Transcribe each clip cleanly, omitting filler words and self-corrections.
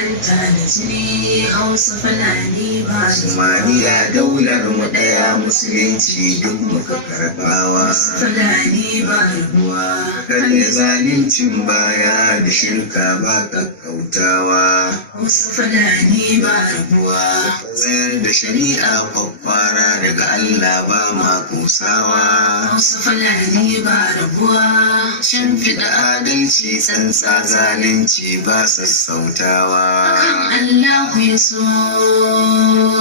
hanta da jini Hausa Fulani ba Usmaniya daular mu ɗaya musulunci duk muka karɓawa. Fulani ba rabuwa. Karya zalincin baya da shirka ba kakkautawa. Hausa Fulani ba rabuwa. Tsayar da shari'a kwakwara daga Allah ba ma kusawa. Hausa Fulani ba rabuwa. Shimfiɗa adalci tsantsa zalunci ba sassautawa. Kan Allah ya so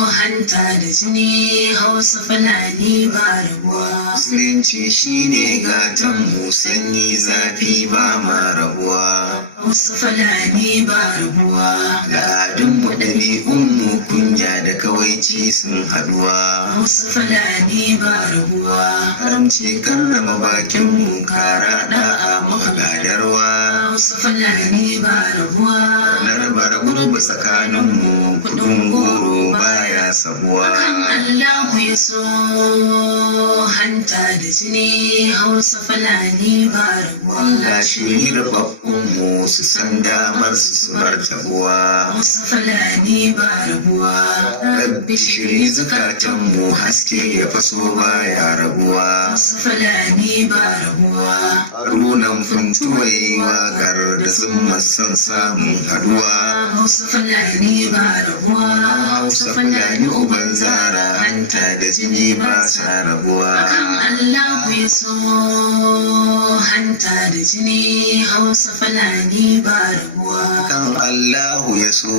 hanta da jini Hausa Fulani ba rabuwa. Musulunci shine gatan mu sanyi zafi ba ma rabuwa. Hausa Fulani ba rabuwa. Al'adunmu ɗabi'unmu kunya da kawaici sun haɗuwa. Hausa Fulani ba rabuwa. Haramci karrama bakinmu kara da'a muka gadarwa. Hausa Fulani ba rabuwa. Na raba gurbi tsakaninmu kuɗin goro baya sabuwa. Kan Allah ya so hanta da jini Hausa Fulani ba rabuwa. Allah shi rubabbunmu su san damar su bar tabuwa. Hausa Fulani ba rabuwa. Rabbi shiri zukatanmu haske ya faso baya rabuwa. Hausa Fulani ba rabuwa. Runan funtuwai wagar da zumma son samun haduwa. Hausa Fulani ba rabuwa. Hausa Fulani uban zara hanta da jini ba sa rabuwa. Kan Allah ya so hanta da jini Hausa Fulani ba rabuwa. Kan Allahu ya so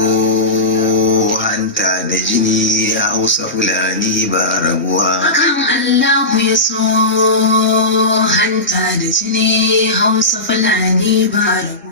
hanta da jini Hausa Fulani ba rabuwa. Kan Allah ya so hanta da jini Hausa Fulani ba rabuwa.